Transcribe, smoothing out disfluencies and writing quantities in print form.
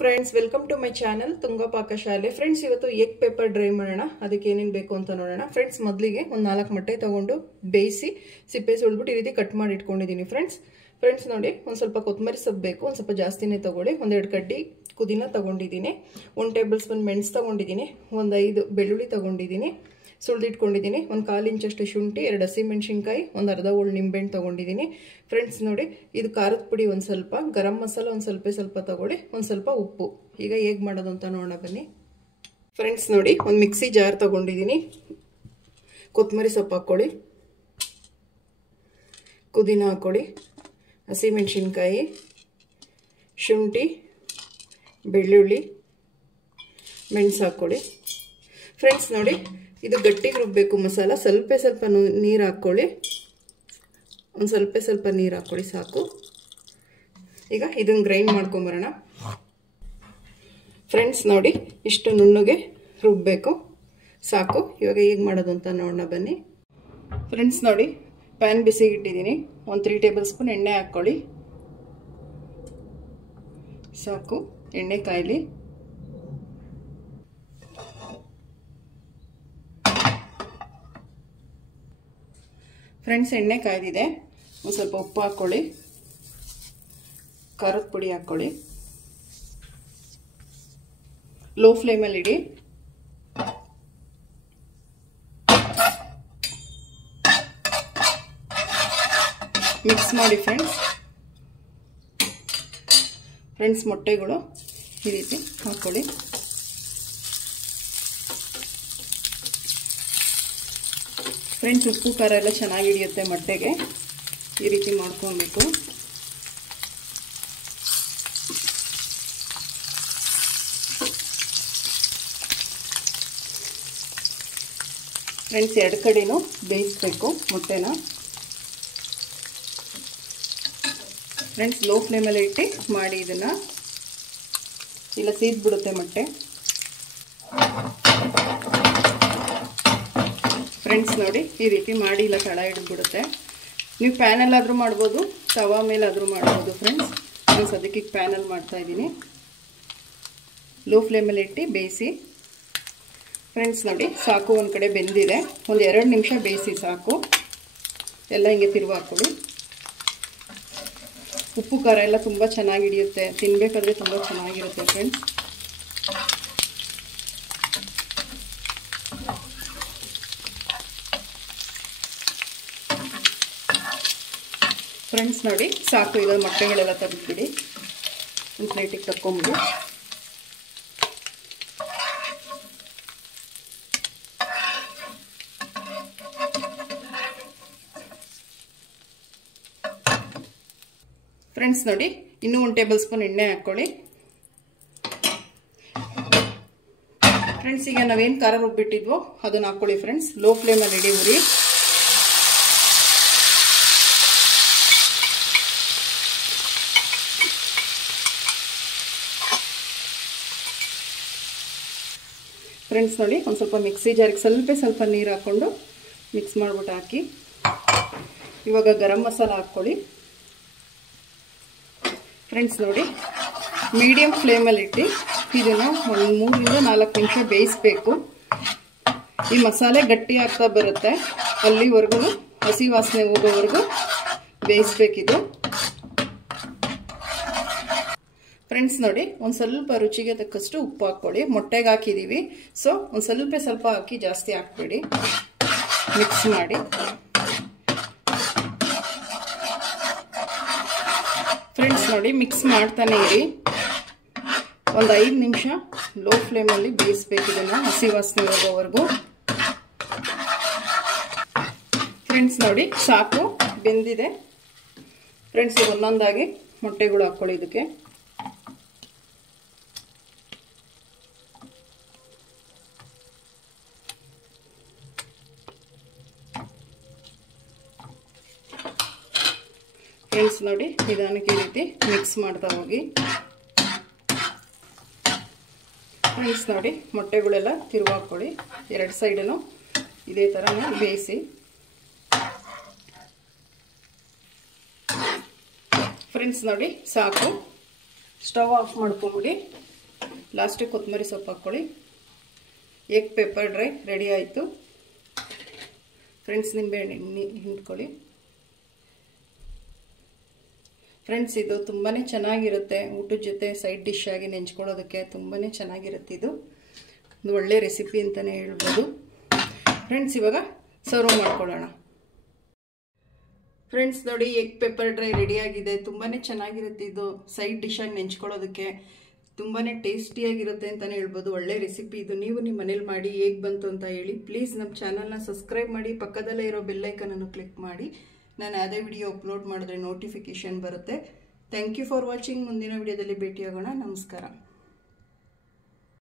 Friends, welcome to my channel Tunga Pakashale. Friends, ಇವತ್ತು egg pepper dry ಮಾಡೋಣ. ಅದಕ್ಕೆ ಏನೇನು ಬೇಕು ಅಂತ ನೋಡೋಣ. ಫ್ರೆಂಡ್ಸ್, ಮೊದಲಿಗೆ ಒಂದು 4 ಮೊಟ್ಟೆ ತಗೊಂಡು ಬೇಯಿಸಿ ಸಿಪ್ಪೆ ಸುಳ್ಬಿಟ್ಟು ಈ ರೀತಿ ಕಟ್ ಮಾಡಿ ಇಟ್ಕೊಂಡಿದ್ದೀನಿ. ಫ್ರೆಂಡ್ಸ್ ನೋಡಿ, ಒಂದು ಸ್ವಲ್ಪ ಕೊತ್ತಂಬರಿ ಸೊಪ್ಪು ಬೇಕು, ಒಂದು ಸ್ವಲ್ಪ ಜಾಸ್ತಿನೇ ತಗೊಳ್ಳಿ. 1-2 ಕಡ್ಡಿ ಪುದೀನ ತಗೊಂಡಿದ್ದೀನಿ, 1 ಟೇಬಲ್ ಸ್ಪೂನ್ ಮೆಣಸು ತಗೊಂಡಿದ್ದೀನಿ, ಒಂದು 5 ಬೆಳ್ಳುಳ್ಳಿ ತಗೊಂಡಿದ್ದೀನಿ, ಸುಳಿದಿಟ್ಕೊಂಡಿದ್ದೀನಿ, 1/4 ಇಂಚಷ್ಟು ಶುಂಠಿ, 2 ಹಸಿಮೆಣಸಿನ್ಕಾಯಿ, ಒಂದು ಅರ್ಧ ಹೋಳು ನಿಂಬೆಹಣ್ಣು ತಗೊಂಡಿದ್ದೀನಿ. ಫ್ರೆಂಡ್ಸ್ ನೋಡಿ, ಇದು ಖಾರದ ಪುಡಿ ಒಂದು ಸ್ವಲ್ಪ, ಗರಂ ಮಸಾಲ ಒಂದು ಸ್ವಲ್ಪ ತಗೊಳ್ಳಿ, ಒಂದು ಸ್ವಲ್ಪ ಉಪ್ಪು. ಈಗ ಹೇಗೆ ಮಾಡೋದು ಅಂತ ನೋಡೋಣ ಬನ್ನಿ. ಫ್ರೆಂಡ್ಸ್ ನೋಡಿ, ಒಂದು ಮಿಕ್ಸಿ ಜಾರ್ ತಗೊಂಡಿದ್ದೀನಿ. ಕೊತ್ತಂಬರಿ ಸೊಪ್ಪು ಹಾಕ್ಕೊಳ್ಳಿ, ಪುದೀನ ಹಾಕ್ಕೊಳ್ಳಿ, ಹಸಿಮೆಣಸಿನ್ಕಾಯಿ, ಶುಂಠಿ, ಬೆಳ್ಳುಳ್ಳಿ, ಮೆಣಸು ಹಾಕ್ಕೊಳ್ಳಿ. ಫ್ರೆಂಡ್ಸ್ ನೋಡಿ, ಇದು ಗಟ್ಟಿಗೆ ರುಬ್ಬಬೇಕು ಮಸಾಲ. ಸ್ವಲ್ಪ ನೀರು ಹಾಕ್ಕೊಳ್ಳಿ, ಒಂದು ಸ್ವಲ್ಪ ನೀರು ಹಾಕ್ಕೊಳ್ಳಿ, ಸಾಕು. ಈಗ ಇದನ್ನು ಗ್ರೈಂಡ್ ಮಾಡ್ಕೊಂಬರೋಣ. ಫ್ರೆಂಡ್ಸ್ ನೋಡಿ, ಇಷ್ಟು ನುಣ್ಣಗೆ ರುಬ್ಬಬೇಕು, ಸಾಕು. ಇವಾಗ ಹೇಗೆ ಮಾಡೋದು ಅಂತ ನೋಡೋಣ ಬನ್ನಿ. ಫ್ರೆಂಡ್ಸ್ ನೋಡಿ, ಪ್ಯಾನ್ ಬಿಸಿಗೆ ಇಟ್ಟಿದ್ದೀನಿ, ಒಂದು 3 ಟೇಬಲ್ ಸ್ಪೂನ್ ಎಣ್ಣೆ ಹಾಕ್ಕೊಳ್ಳಿ, ಸಾಕು. ಎಣ್ಣೆ ಕಾಯಲಿ. ಫ್ರೆಂಡ್ಸ್, ಎಣ್ಣೆ ಕಾಯ್ದಿದೆ. ಒಂದು ಸ್ವಲ್ಪ ಉಪ್ಪು ಹಾಕ್ಕೊಳ್ಳಿ, ಖಾರದ ಪುಡಿ ಹಾಕ್ಕೊಳ್ಳಿ, ಲೋ ಫ್ಲೇಮಲ್ಲಿ ಇಡಿ. ಮಿಕ್ಸ್ ಮಾಡಿ ಫ್ರೆಂಡ್ಸ್ ಮೊಟ್ಟೆಗಳು ಈ ರೀತಿ ಹಾಕ್ಕೊಳ್ಳಿ. ಫ್ರೆಂಡ್ಸ್, ಉಪ್ಪು ಖಾರ ಎಲ್ಲ ಚೆನ್ನಾಗಿ ಹಿಡಿಯುತ್ತೆ ಮೊಟ್ಟೆಗೆ, ಈ ರೀತಿ ಮಾಡ್ಕೊಬೇಕು. ಫ್ರೆಂಡ್ಸ್, 2 ಕಡೆನೂ ಬೇಯಿಸಬೇಕು ಮೊಟ್ಟೆನ. ಫ್ರೆಂಡ್ಸ್, ಲೋ ಫ್ಲೇಮಲ್ಲಿ ಇಟ್ಟು ಮಾಡಿ ಇದನ್ನು, ಇಲ್ಲ ಸೀದ್ಬಿಡುತ್ತೆ ಮೊಟ್ಟೆ. ಫ್ರೆಂಡ್ಸ್ ನೋಡಿ, ಈ ರೀತಿ ಮಾಡಿ, ಇಲ್ಲ ತಳ ಹಿಡಿದ್ಬಿಡುತ್ತೆ. ನೀವು ಪ್ಯಾನಲ್ಲಾದರೂ ಮಾಡ್ಬೋದು, ತವಾ ಮೇಲಾದರೂ ಮಾಡ್ಬೋದು. ಫ್ರೆಂಡ್ಸ್ ಅದಕ್ಕೆ ಪ್ಯಾನಲ್ಲಿ ಮಾಡ್ತಾಯಿದ್ದೀನಿ. ಲೋ ಫ್ಲೇಮಲ್ಲಿ ಇಟ್ಟು ಬೇಯಿಸಿ. ಫ್ರೆಂಡ್ಸ್ ನೋಡಿ, ಸಾಕು. ಒಂದು ಕಡೆ ಬೆಂದಿದೆ, ಒಂದು 2 ನಿಮಿಷ ಬೇಯಿಸಿ, ಸಾಕು. ಎಲ್ಲ ಹಿಂಗೆ ತಿರುವು ಹಾಕ್ಕೊಳ್ಳಿ. ಉಪ್ಪು ಖಾರ ಎಲ್ಲ ತುಂಬ ಚೆನ್ನಾಗಿ ಹಿಡಿಯುತ್ತೆ, ತಿನ್ನಬೇಕಾದ್ರೆ ತುಂಬ ಚೆನ್ನಾಗಿರುತ್ತೆ. ಫ್ರೆಂಡ್ಸ್ ನೋಡಿ, ಸಾಕು. ಈಗ ಮೊಟ್ಟೆಗಳೆಲ್ಲ ತೆಗೆದುಬಿಡಿ, ಒಂದು ಪ್ಲೇಟಿಗೆ ತಕ್ಕೊಂಬಿಡಿ. ಫ್ರೆಂಡ್ಸ್ ನೋಡಿ, ಇನ್ನೂ 1 ಟೇಬಲ್ ಸ್ಪೂನ್ ಎಣ್ಣೆ ಹಾಕ್ಕೊಳ್ಳಿ. ಫ್ರೆಂಡ್ಸ್, ಈಗ ನಾವೇನು ಖಾರ ರುಬ್ಬಿಟ್ಟಿದ್ವೋ ಅದನ್ನು ಹಾಕ್ಕೊಳ್ಳಿ. ಫ್ರೆಂಡ್ಸ್, ಲೋ ಫ್ಲೇಮಲ್ಲಿ ಇಡಿ, ಉರಿ. ಫ್ರೆಂಡ್ಸ್ ನೋಡಿ, ಒಂದು ಸ್ವಲ್ಪ ಮಿಕ್ಸಿ ಜಾರಿಗೆ ಸ್ವಲ್ಪ ನೀರು ಹಾಕ್ಕೊಂಡು ಮಿಕ್ಸ್ ಮಾಡಿಬಿಟ್ಟು ಹಾಕಿ. ಇವಾಗ ಗರಂ ಮಸಾಲ ಹಾಕ್ಕೊಳ್ಳಿ. ಫ್ರೆಂಡ್ಸ್ ನೋಡಿ, ಮೀಡಿಯಮ್ ಫ್ಲೇಮಲ್ಲಿ ಇಟ್ಟು ಇದನ್ನು ಒಂದು 3-4 ನಿಮಿಷ ಬೇಯಿಸಬೇಕು. ಈ ಮಸಾಲೆ ಗಟ್ಟಿ ಆಗ್ತಾ ಬರುತ್ತೆ, ಅಲ್ಲಿವರೆಗೂ ಹಸಿ ವಾಸನೆ ಹೋಗೋವರೆಗೂ ಬೇಯಿಸ್ಬೇಕಿದು. ಫ್ರೆಂಡ್ಸ್ ನೋಡಿ, ಒಂದು ಸ್ವಲ್ಪ ರುಚಿಗೆ ತಕ್ಕಷ್ಟು ಉಪ್ಪು ಹಾಕ್ಕೊಳ್ಳಿ. ಮೊಟ್ಟೆಗೆ ಹಾಕಿದ್ದೀವಿ, ಸೊ ಒಂದು ಸ್ವಲ್ಪ ಹಾಕಿ, ಜಾಸ್ತಿ ಹಾಕ್ಬೇಡಿ. ಮಿಕ್ಸ್ ಮಾಡಿ. ಫ್ರೆಂಡ್ಸ್ ನೋಡಿ, ಮಿಕ್ಸ್ ಮಾಡ್ತಾನೆ ಇರಿ. ಒಂದು 5 ನಿಮಿಷ ಲೋ ಫ್ಲೇಮಲ್ಲಿ ಬೇಯಿಸ್ಬೇಕು ಇದನ್ನು, ಹಸಿ ವಾಸನೆ ಹೋಗೋವರೆಗೂ. ಫ್ರೆಂಡ್ಸ್ ನೋಡಿ, ಸಾಕು, ಬೆಂದಿದೆ. ಫ್ರೆಂಡ್ಸ್, ಒಂದೊಂದಾಗಿ ಮೊಟ್ಟೆಗಳು ಹಾಕ್ಕೊಳ್ಳಿ ಇದಕ್ಕೆ. ಫ್ರೆಂಡ್ಸ್ ನೋಡಿ, ನಿಧಾನಕ್ಕೆ ಈ ರೀತಿ ಮಿಕ್ಸ್ ಮಾಡ್ತಾ ಹೋಗಿ. ಫ್ರೆಂಡ್ಸ್ ನೋಡಿ, ಮೊಟ್ಟೆಗಳೆಲ್ಲ ತಿರುವು ಹಾಕ್ಕೊಳ್ಳಿ. 2 ಸೈಡನ್ನು ಇದೇ ಥರ ಬೇಯಿಸಿ. ಫ್ರೆಂಡ್ಸ್ ನೋಡಿ ಸಾಕು. ಸ್ಟವ್ ಆಫ್ ಮಾಡ್ಕೊಂಬಿಡಿ. ಲಾಸ್ಟಿಗೆ ಕೊತ್ತಂಬರಿ ಸೊಪ್ಪು ಹಾಕ್ಕೊಳ್ಳಿ. ಎಗ್ ಪೆಪ್ಪರ್ ಡ್ರೈ ರೆಡಿ ಆಯಿತು ಫ್ರೆಂಡ್ಸ್. ನಿಂಬೆಹಣ್ಣು ಹಿಂಡ್ಕೊಳ್ಳಿ ಫ್ರೆಂಡ್ಸ್. ಇದು ತುಂಬಾ ಚೆನ್ನಾಗಿರುತ್ತೆ, ಊಟದ ಜೊತೆ ಸೈಡ್ ಡಿಶ್ ಆಗಿ ನೆಂಚ್ಕೊಳ್ಳೋದಕ್ಕೆ ತುಂಬಾ ಚೆನ್ನಾಗಿರುತ್ತೆ. ಇದು ಒಂದು ಒಳ್ಳೆ ರೆಸಿಪಿ ಅಂತಲೇ ಹೇಳ್ಬೋದು ಫ್ರೆಂಡ್ಸ್. ಇವಾಗ ಸರ್ವ್ ಮಾಡ್ಕೊಳ್ಳೋಣ ಫ್ರೆಂಡ್ಸ್. ನೋಡಿ, ಎಗ್ ಪೆಪ್ಪರ್ ಡ್ರೈ ರೆಡಿಯಾಗಿದೆ. ತುಂಬಾ ಚೆನ್ನಾಗಿರುತ್ತೆ ಇದು, ಸೈಡ್ ಡಿಶ್ ಆಗಿ ನೆಂಚ್ಕೊಳ್ಳೋದಕ್ಕೆ ತುಂಬಾ ಟೇಸ್ಟಿಯಾಗಿರುತ್ತೆ ಅಂತಲೇ ಹೇಳ್ಬೋದು. ಒಳ್ಳೆ ರೆಸಿಪಿ ಇದು. ನೀವು ನಿಮ್ಮ ಮನೇಲಿ ಮಾಡಿ ಹೇಗೆ ಬಂತು ಅಂತ ಹೇಳಿ. ಪ್ಲೀಸ್ ನಮ್ಮ ಚಾನಲ್ನ ಸಬ್ಸ್ಕ್ರೈಬ್ ಮಾಡಿ, ಪಕ್ಕದಲ್ಲೇ ಇರೋ ಬೆಲ್ಲೈಕನನ್ನು ಕ್ಲಿಕ್ ಮಾಡಿ. ನಾನು ಯಾವುದೇ ವಿಡಿಯೋ ಅಪ್ಲೋಡ್ ಮಾಡಿದ್ರೆ ನೋಟಿಫಿಕೇಶನ್ ಬರುತ್ತೆ. Thank you for watching. ಮುಂದಿನ ವಿಡಿಯೋದಲ್ಲಿ ಭೇಟಿಯಾಗೋಣ. ನಮಸ್ಕಾರ.